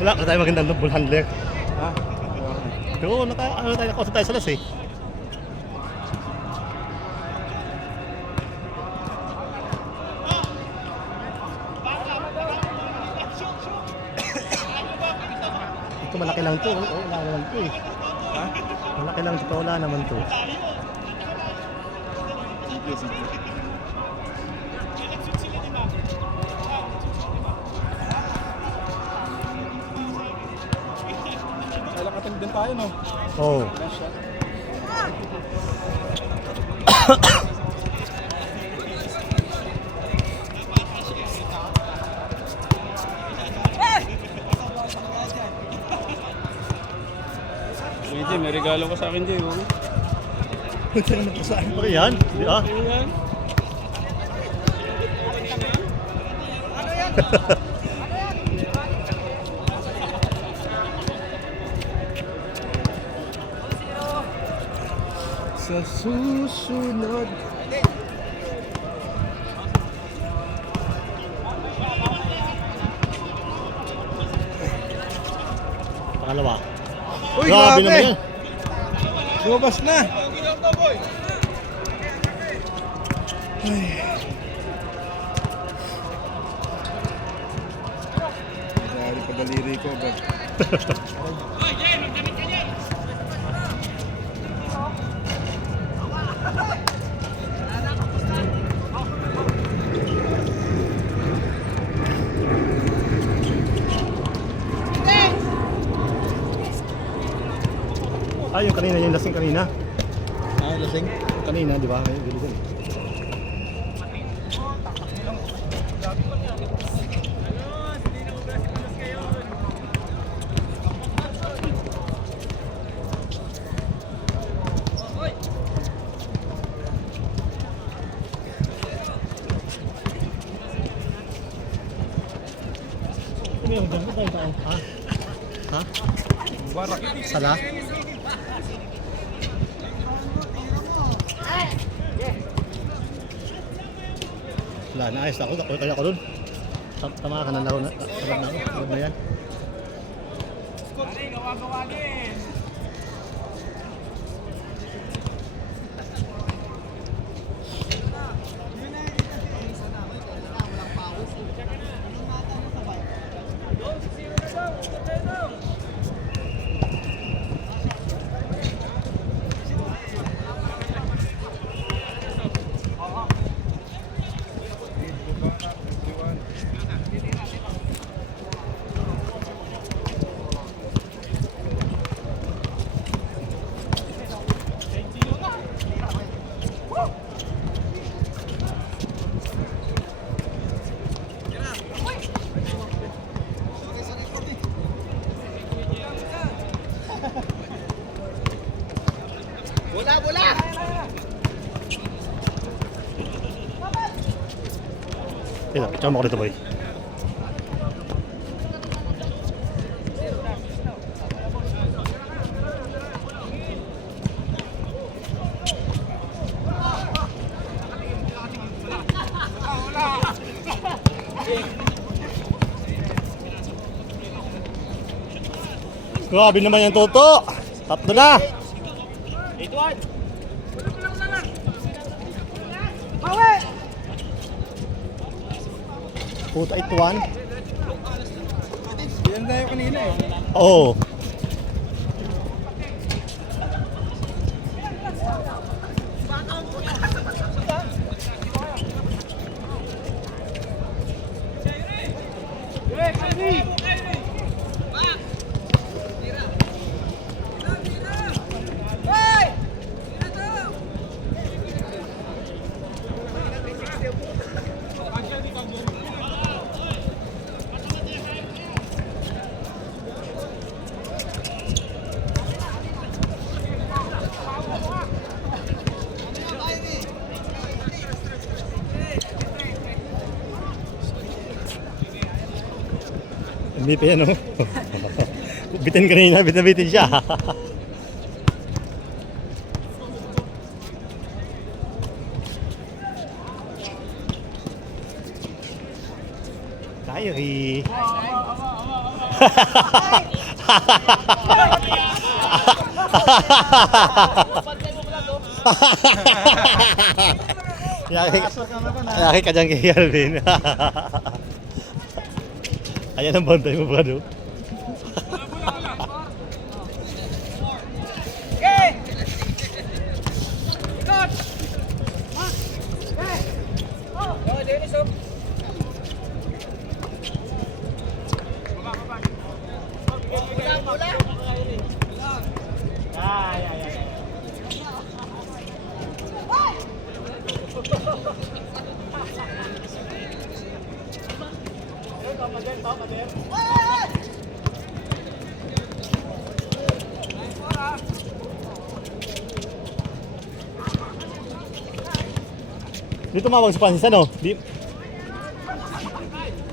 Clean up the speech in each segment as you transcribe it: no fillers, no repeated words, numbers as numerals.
Wala ka tayo magandang ball handler. Ha? Pero nakausa tayo sa las eh. Ito malaki lang to. Oh, wala naman to eh. Ha? Malaki lang to, wala naman to. Sige, sige. Lalakatan din tayo, no? Oh. Jay, may regalo ka sa akin, Jay. Oh. Saan pa yan? Di ba? Sa susunod. Pangalawa. Uy, Grabe naman yan. Lumabas na. Ay. Dali pa daliri ko ba? Ah, yung kanina, yung lasing kanina. Ah, lasing? Kanina, di ba? Ay, gulo-gulo. Ano yung dyan? Ano tayo? Ha? Ha? Barak. Sala? Wala, naayos na ako. Kaya ako dun. Tama ka ng laro na. Laro na yan. Bola! Ito, tsaka mo ko dito boy. Grabe naman yung Toto. Tatlo na. 8-1. Puta, 8-1. Yan tayo kanina eh. Oo. MVP yan, no? Bitin kanina, bitin siya. Kyrie. Yaki ka dyan kay Alvin. Ayan ang bantay mo ba doon? Di tumawag si Francis, ano? Di...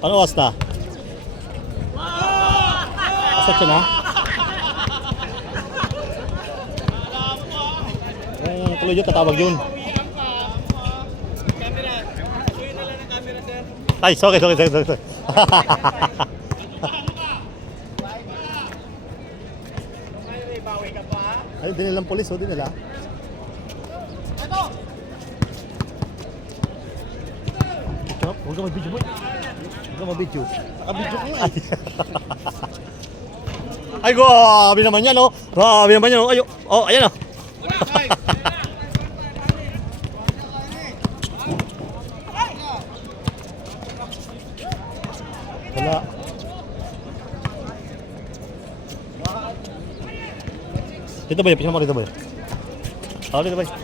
Ano oras na? Asat yun, ha? Kung tuloy yun, tatawag yun. Ay, sorry. Ay, dinilang polis, oh, dinila. Huwag ka mag-video boy. Huwag ka mag-video. Naka-video ko nga. Ay, grabe naman yan, oh. Grabe naman yan, oh. Ay, oh, ayan, oh. Wala. Dito ba yun? Pisang mo dito ba yun? Oo, dito ba yun?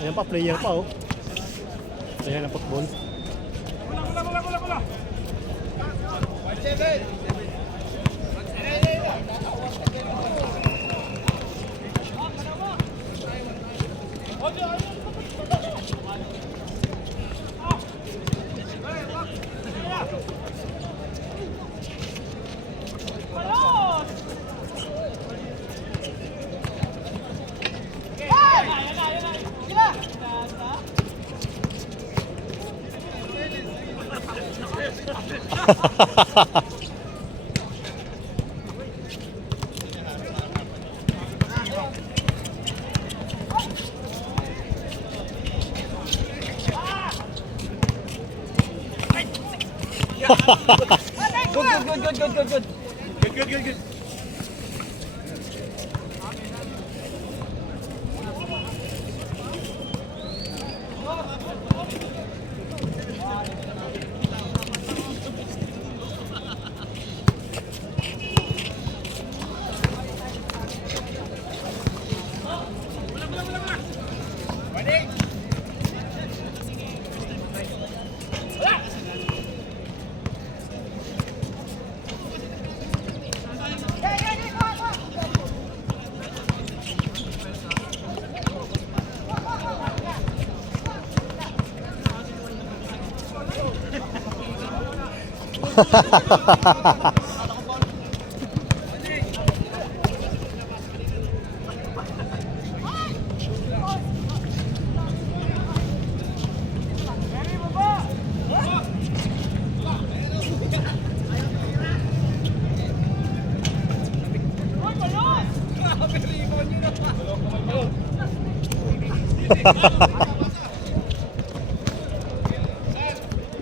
Ayan pa, player pa, oh. Player ng football. Bola. Good.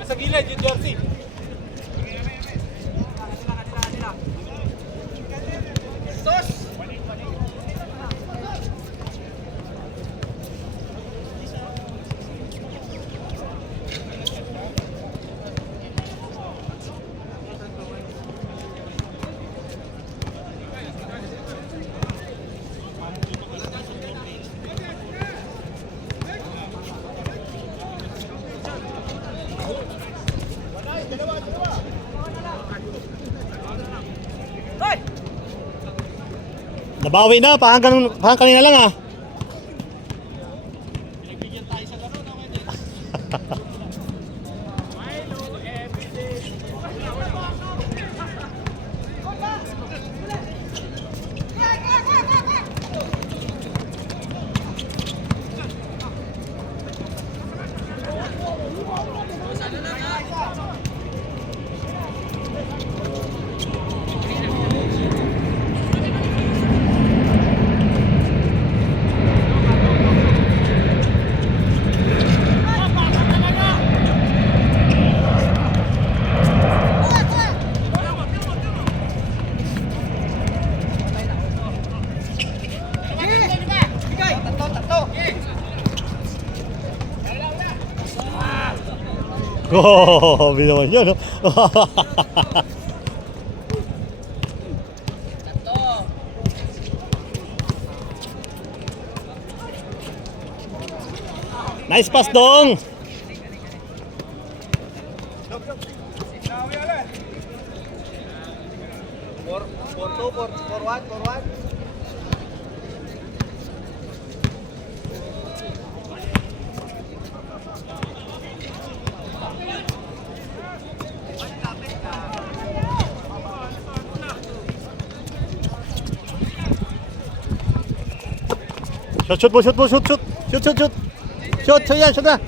Sa gilid yung jersey. Sos! Nabawi na, parang kanina lang, ah. Grabe naman yun, no? Nice pass dong! Shoot mo, shoot mo, shoot, shoot! Shoot, shoot, shoot! Shoot, shoot yan, shoot na!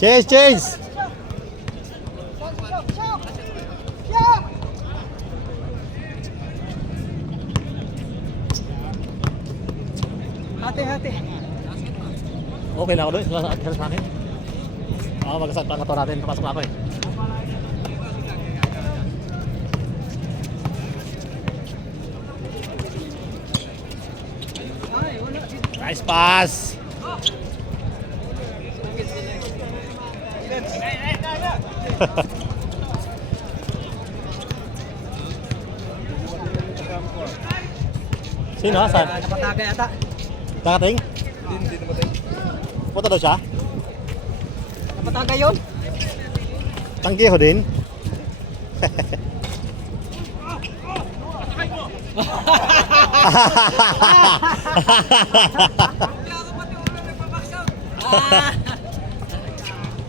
Chase, chase! Hati-hati. Okay na ako doon, sila sa akin. Magkasat pa kato natin, papasok na ako eh. Nice pass! Sino ha? Saan? Napatagay ata. Nakating? Hindi namatay. Punta daw siya? Napatagay yun. Tanggi ko din.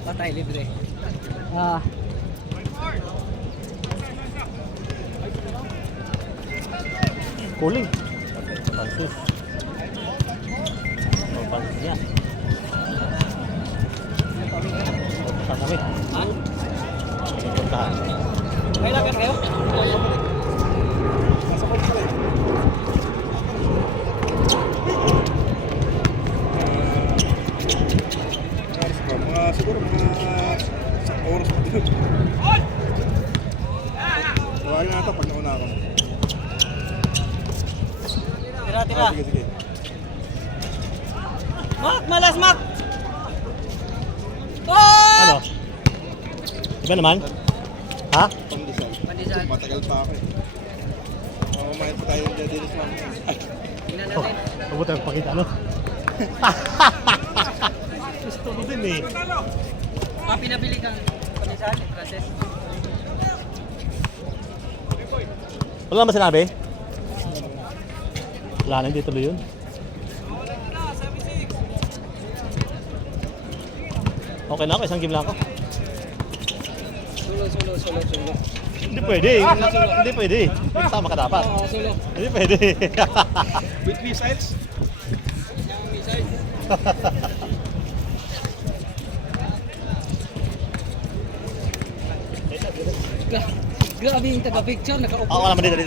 Patay, libre. Kuling. Pansis. Pansis niya. Punta kami. Ha? Puntahan. May lakad kayo? Siguro mga isang oras pa din. Tawagin na ito pag nauna ako. Tira, tira. Sige, sige. Mak, malas, Mak! Oh! Ano? Iba naman? Ha? Pandesal. Pandesal. Matagal pa ako eh. Mamamayan pa tayo dito sa mga. Tingnan Oh, natin. mabuti ang pakita, ano? Gusto ko din eh. Pinabili kang pandesal, Frances. Wala naman sinabi? Wala na, hindi tuloy yun. Okay na ako, isang game lang ako. Sulo. Hindi pwede. Hindi pwede. Tama ka dapat. Oo, sulo. Hindi pwede. With missiles? Grabe yung taga-picture, nakaupo. Ako naman dito.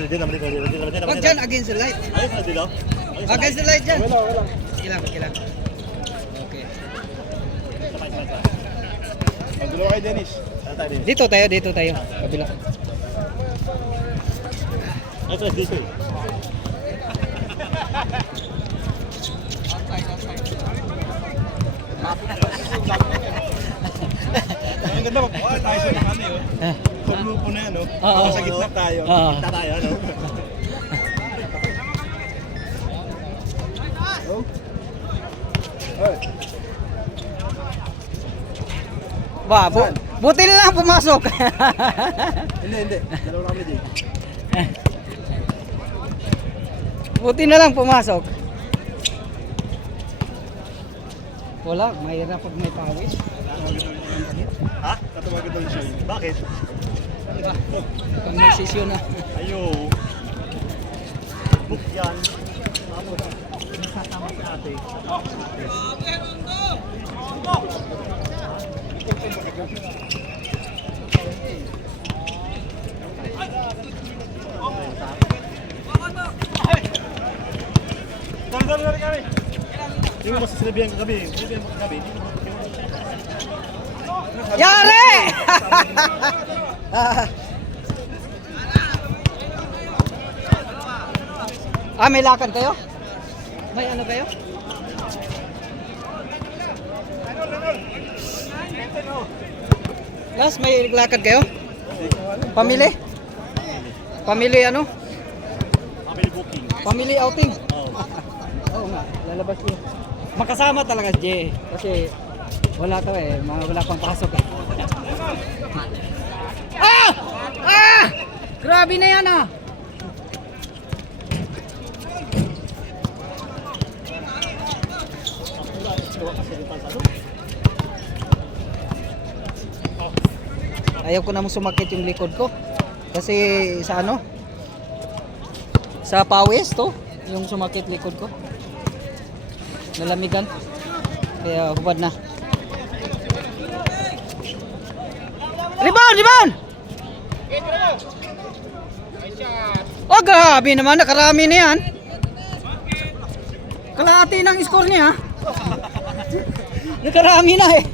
Wag dyan, against the light. Ayos na dito. Against the light dyan. Wala. Sige lang. Okay. Magdalawa kay Dennis. Dito tayo. Kabila. Ayos na dito. Ang ganda magbuha tayo sa ano yun. Pag-grupo na yan, no? Oo. Sa gitna tayo. Oo. Kita tayo, ano? Buti na lang pumasok. Hindi. Dalawa lang kami dito. Buti na lang pumasok. Wala, mahirap pag may pawis. Ha? Tatawagan daw siya. Bakit? Pag may sesyon na. Ayo. Book yan. Tapos, sasama si ate. Dari kami. Hindi mo masasinabihan kagabi. Sinabihan mo kagabi. Hindi mo Yari! May lakad kayo? May ano kayo? Guys, may lakad kayo? Pamili? Pamili ano? Family booking. Family outing? Oo. Oo nga, lalabas yun. Makasama talaga si Jay. Kasi wala to eh, wala pang pasok eh. Ah! Ah! Grabe na yan ah! Ayaw ko namang sumakit yung likod ko. Kasi sa ano? Sa pawis to, yung sumakit likod ko. Nalamigan. Kaya hubad na. Rebound! Rebound! Oh, grabe naman. Nakarami na yan. Kalahati ng score niya. Nakarami na eh.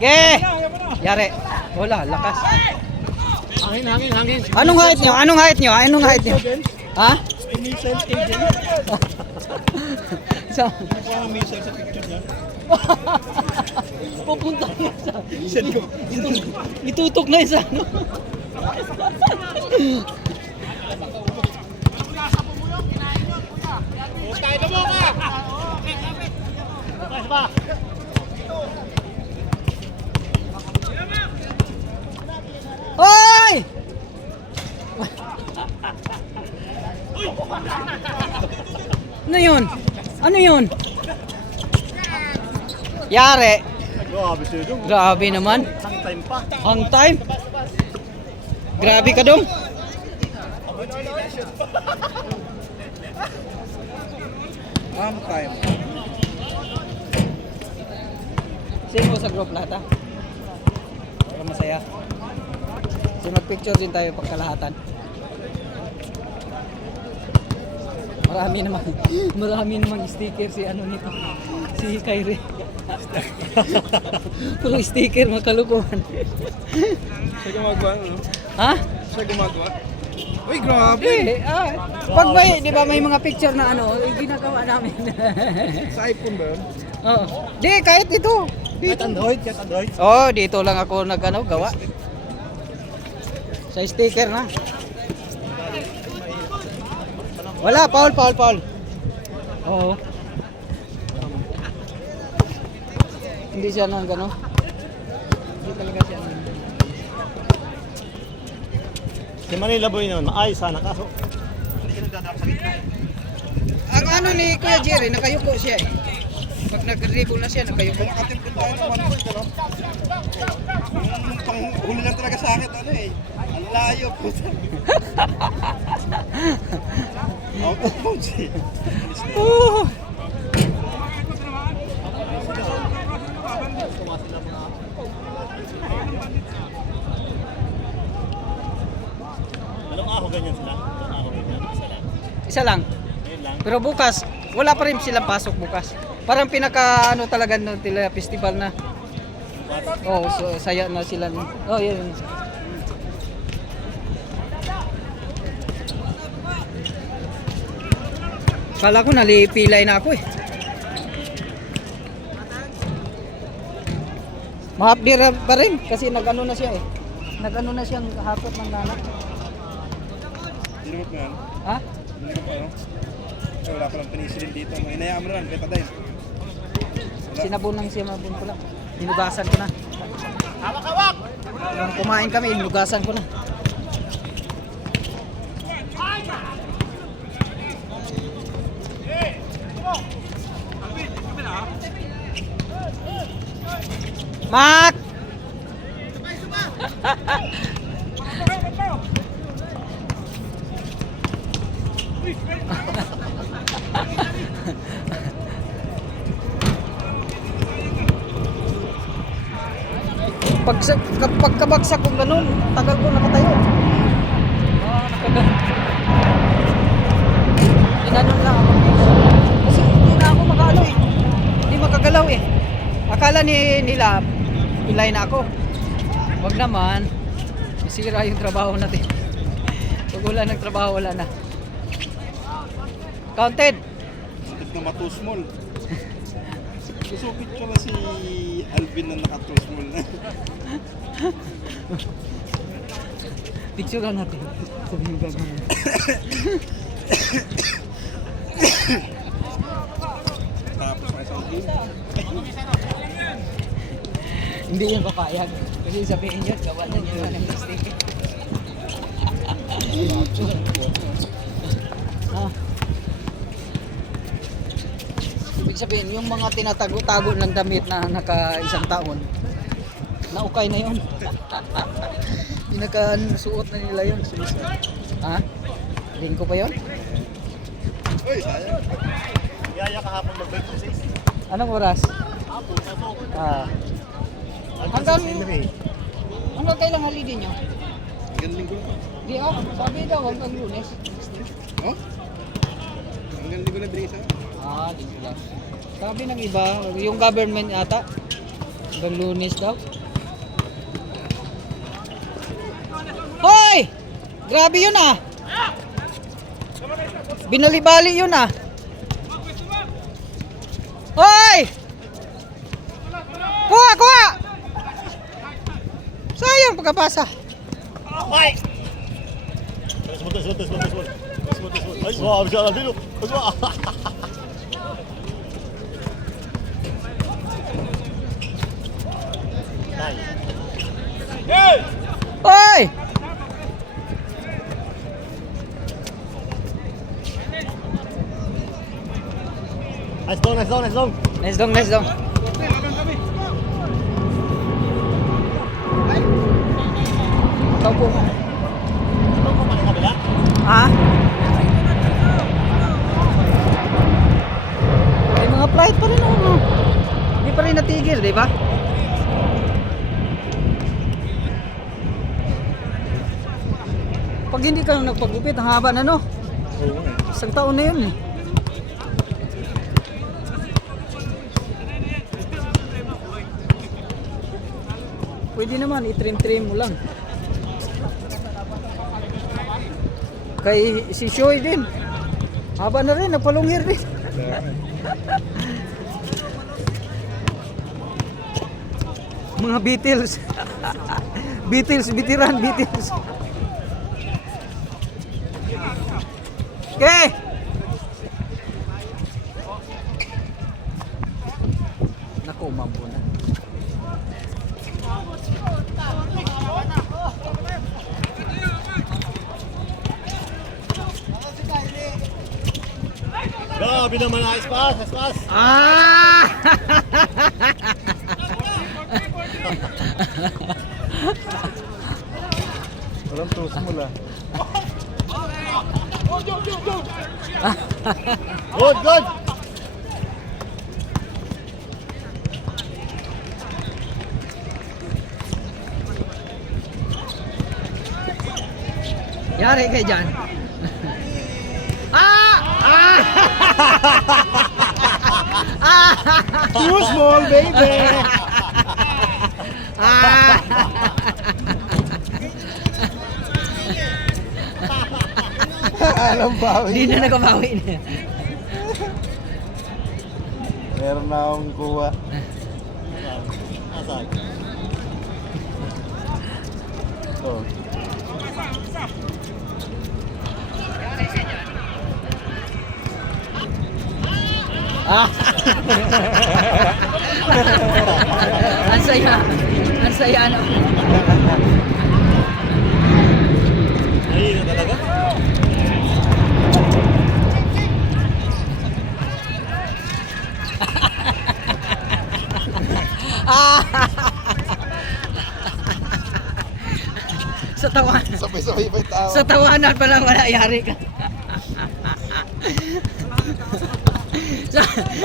Ge! Yari. Wala, lakas. Hangin, hangin, hangin. Anong height nyo? Anong height nyo? Anong height nyo? Ha? Missile agent. Sa Parang missile sa picture niya. pupunta niya sa Missile ko. itutok na isa ano. Hoy! Ano yun? Ano yun? Yari. Grabe siya dong. Grabe naman. Hang time pa. Hang time. Grabe ka dong. Hang time. Sino mo sa group lahat ha? Para masaya. So mag-picture din tayo pagkalahatan. Marami namang sticker si ano nito. Si Kyrie. Puro sticker, makalukuhan. Siya gumagawa, no? Ha? Siya gumagawa. Uy, grabe! Pag may, di ba may mga picture na ano, ginagawa namin. Sa iPhone ba yun? Oo. Di, kahit ito. Kahit Android, kahit Android. Oh, dito lang ako gawa. Sa sticker na. Wala, Paul. Oo. Hindi siya nang gano. Hindi talaga siya nang. Si Manila Boy naman, maayos sana kaso. Ang ano ni Kuya Jerry, nakayuko siya eh. Pag nag-dribble na siya, nakayuko. Nakatimpun tayo ng 1 point, ano? Yung panghuli lang talaga sa akin, ano eh. Ang layo po. Out of bounds eh. Dalawang ako ganyan sila. Dalawang ako ganyan. Isa lang. Isa lang. Ayun lang. Pero bukas, wala pa rin silang pasok bukas. Parang pinaka ano talaga no, tila festival na. Oh, so, saya na sila. Oh, yun. Kala ko nalipilay na ako eh. Mahapdi pa rin kasi nag-ano na siya eh. Nag-ano na siyang hakot ng lana. Dinamot mo yan? Ha? Hindi ko pa, ano? Ay, wala palang penisilin dito. Hinayaan mo na lang, beta tayo. Sinabon ko lang. Hinugasan ko na. Hawak! Nung kumain kami, hinugasan ko na. Mak! Pagkabagsak ko ganun, tagal ko nakatayo. Inanon lang ako. Kasi hindi na ako makaano eh. Hindi makagalaw eh. Akala nila, pilay na ako. Wag naman. Isira yung trabaho natin. Pag wala ng trabaho, wala na. Counted. Ito na matusmol. Gusto picture na si Alvin na nakatusmol na. Picture lang natin. Sabihin ko gagawin. Tapos may isang game. Hindi yan papayag. Kasi sabihin yun, gawa na nyo ng mistake. Ah. Ibig sabihin, yung mga tinatago-tago ng damit na naka isang taon, naukay na yun. Pinaka-suot na nila yun. Ha? Tingin ko pa yun? Uy, sayang. Yaya kahapon mag-26. Anong oras? Ah. Hanggang kailang holiday nyo? Hanggang linggo na. Di ako, sabi daw hanggang Lunes. Oh? Hanggang linggo na binigay sa akin. Ah, dito lang. Sabi ng iba, yung government yata, hanggang Lunes daw. Hoy! Grabe yun ah! Binalibali yun ah! Hoy! Kuha! Kuha! Sayang pagkapasa. Ay! Smooth. Ay, wow, bisa lang dito. Wow. Hoy! Nice dong. Nice dong. Ikaw po. Ha? May mga flight pa rin ako. Hindi pa rin natigil, di ba? Pag hindi ka nagpagupit, ang haba na no? Isang taon na yun. Pwede naman, i-trim mo lang. Kay si Shoy din. Haba na rin, napalungir din. Mga Beatles. Bitiran Beatles. Okay. Naku, umambo na. Grabe naman, nice pass. Ah! Walang tusmol ah. Good. Yari kayo dyan. Ah! Too small, baby! Alam ba? Hindi na nakabawi na. Meron na akong kuha. Asan? Oh. Ang saya. Ang saya ano. Ay, talaga? Sa tawanan. Sabay-sabay pa yung tao. Sa tawanan pala wala yari ka.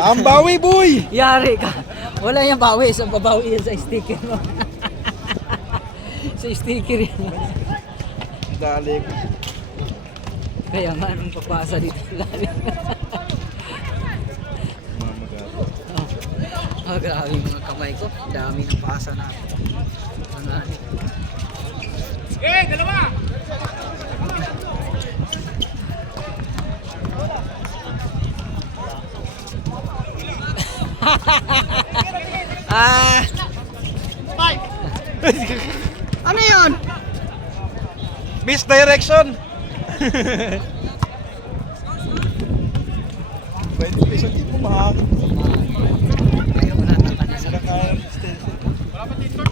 Ang bawi, boy! Yari ka. Wala yung bawi. Sa babawi yan sa sticker mo. Sa sticker yan. Dali. Kaya nga, anong papasa dito lalim. Oh, grabe yung mga kamay ko. Dami ng pasa na. Mga ano. Dalawa! Ah! Ano yun? Misdirection! 20 pesos di pumahan. Ayaw ko na, tama na. Sila kaya ng distance.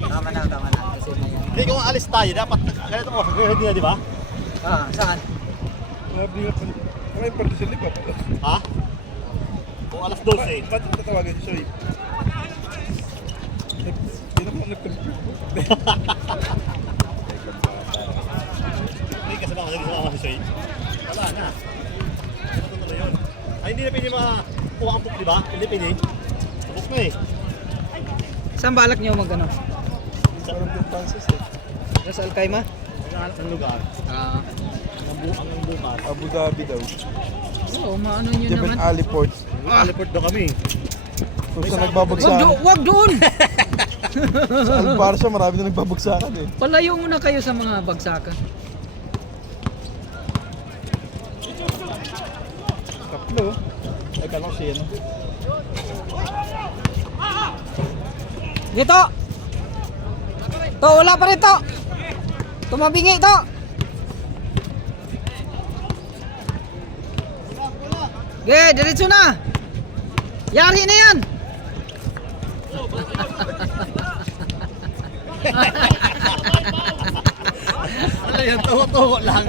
Tama na, tama na. Kasi may... Hindi, kung alis tayo, dapat ganito mo, hindi na, di ba? Ah, saan? Sabi nga pa. Ano yung partisan di ba? Ha? Kung alas 12. Ba't tatawagan siya eh? Hindi naman nag-confirm. Hindi kasi baka naging si Soy. Wala na. Ano tuloy yun? Ay, hindi na pwede makakuha ang book, di ba? Hindi pwede. Book na eh. Saan balak niyo mag ano? Parang yung Francis eh. Sa Alcaima? Maghanap ng lugar. Ah. Ang bukas. Abu Dhabi daw. Oo, maano nyo Jebel naman. Ali Port. Aliport daw kami. Kung saan Wag, nagbabagsakan. wag doon! Sa Albarsa marami na nagbabagsakan eh. Palayo muna kayo sa mga bagsakan. Tatlo. Ay, kala ko siya no? Dito! To, wala pa rin to! Tumabingi to! Ge, diretso na! Yari na yan! Ano yan? Tuho-tuho lang.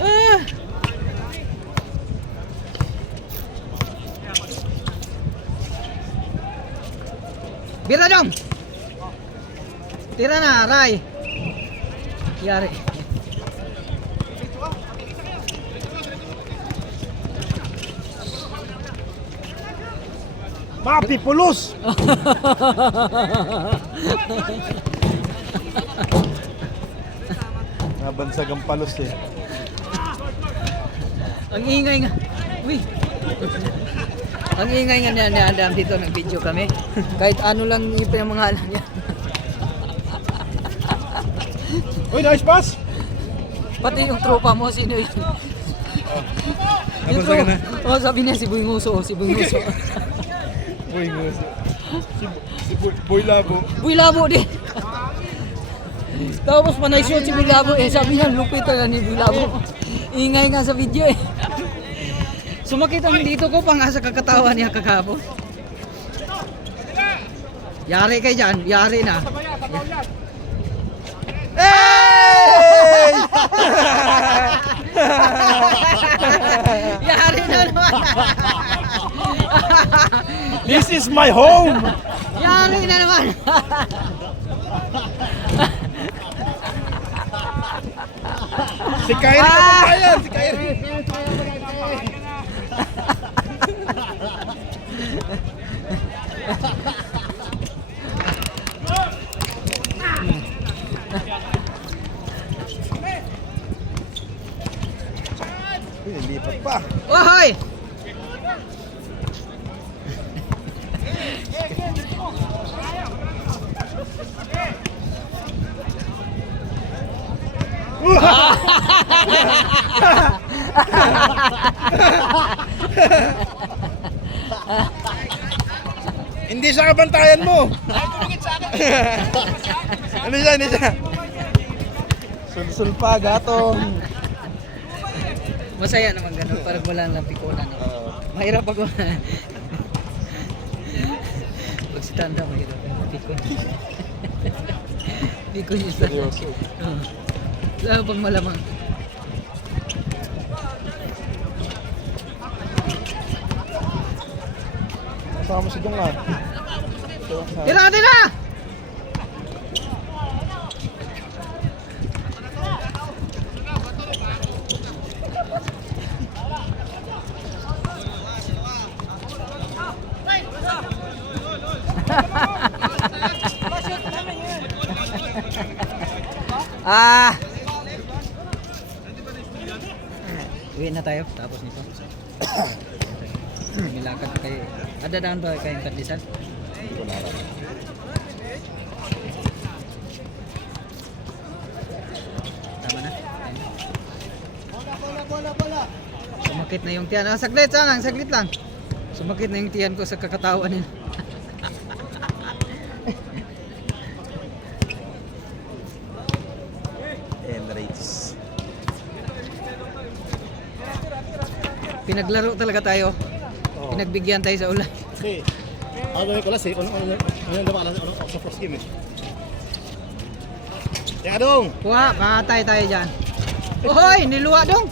Ah. Bira dong! Tira na, Ray! Yari. Mapi, pulos! Nabansag ang palos eh. Ang ingay nga. Uy. Ang ingay nga ni Adam dito, nag-video kami. Kahit ano lang yung pinamangalan niya. Uy, nice pass! Pati yung tropa mo, sino yun? Yung Nabansagan na. Oh, sabi niya si Boy Nguso, si Boy Nguso. Boy, nguso. Si Boy Labo. Boy Labo din. Tapos panay shoot si Boy Labo eh. Sabi niya, lupit na ni Boy Labo. Ingay nga sa video eh. Sumakit ang dito ko pang asa kakatawa niya kakabo. Yari kay dyan, yari na. Hey! Yari na naman. This is my home! Yari na naman. Si Kyrie naman tayo! Si Kyrie! Lipat pa! Wahoy! Hindi siya kabantayan mo! Ano siya? Ano siya? Sul-sul pa, gatong! Masaya naman ganun, parang wala lang pikunan. Mahirap ako. Pag si Tanda, mahirap yung pikon. Pikon yung Tanda. Seryoso. Lalo pag malamang. kasama si Dong ah. Tira, tira! Ah. Uwi na tayo tapos nito. Nilakad kayo. Ada daan ba kayong pandesal? Tama na. Bola. Sumakit na yung tiyan. Ah, saglit lang, saglit lang. Sumakit na yung tiyan ko sa kakatawan niya. Emirates. Pinaglaro talaga tayo. Pinagbigyan tayo sa ulan. Kasi, ano ko lang eh, ano naman, sa first game eh. Teka dong! Kuha, makatay tayo dyan. Ohoy, niluwa dong.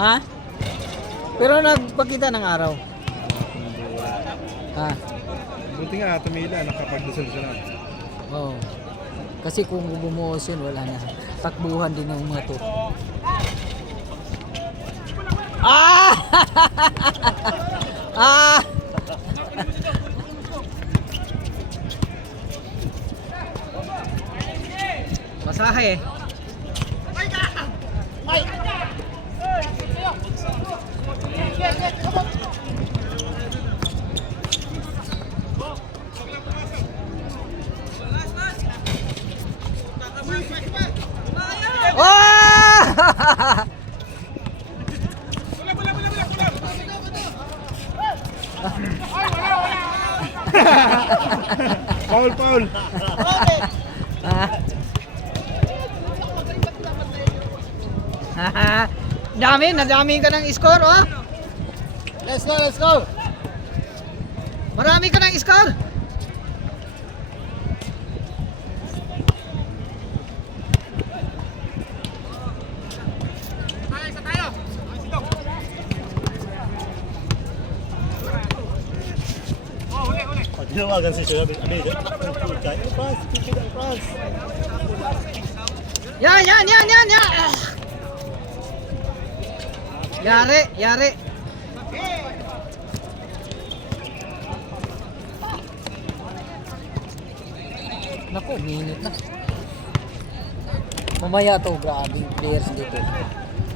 Ha? Pero nagpakita ng araw. Ha? Buti nga, tumila, nakapagdasal sila. Oo. Kasi kung bumuhos yun, wala na. Takbuhan din ng mga to. Ah! Ah! Masahe. Oh! Paul. Nadami ka ng score, oh. Let's go! Marami ka ng score. Tinawagan si Sir Abid. France. Yan. Yari. Naku, minute na. Mamaya to, grabing players dito.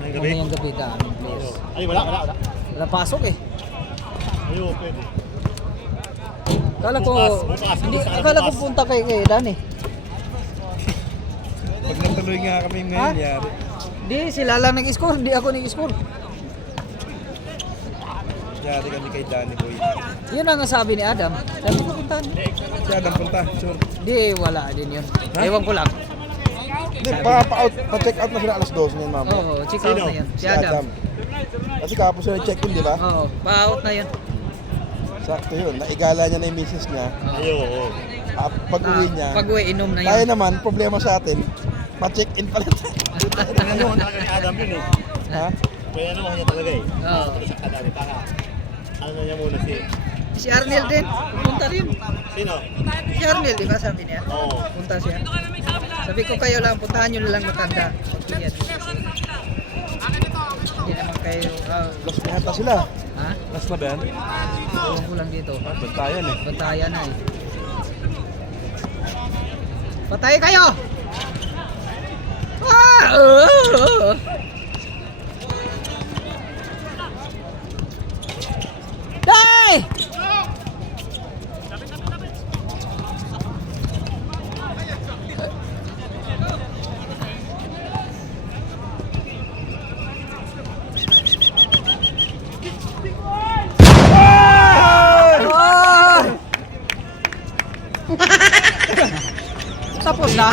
Mamayang gabi, daming players. Ay, wala. Wala pasok eh. Ayun, pwede. Akala ko punta kay Dan eh. Pag natuloy nga kami ngayon, yari. Di, sila lang nag-score, di ako nag-score. Yari kami kay Danny Boy. Yun ang sabi ni Adam. Sabi ko puntahan. Siya nang punta, sure. Di, wala din yun. Ewan ko lang. Hindi, pa-check out na sila alas 12 ngayon, mama. Oo, check out na yun. Si Adam. Kasi kapos sila check-in, di ba? Oo, pa-out na yun. Sakto yun. Naigala niya na yung misis niya. Ayun. Pag-uwi niya. Pag-uwi, inom na Tayo yun. naman, problema sa atin, pa-check-in pala tayo. Ano talaga ni Adam yun eh. Ha? Kaya ano niya talaga eh. Oo. Sa kadali para. Ano niya muna Si Arnel din, pupunta rin. Sino? Si Arnel, di ba sabi niya? Oo. Punta siya. Sabi ko kayo lang, puntahan nyo na lang matanda. Pagkiyat. Hindi naman kayo, Last na yata sila. ha? Last na ba yan? Ewan ko lang dito. Bantayan eh. Bantayan na eh. Patay kayo! Ah! Die! Tapos na.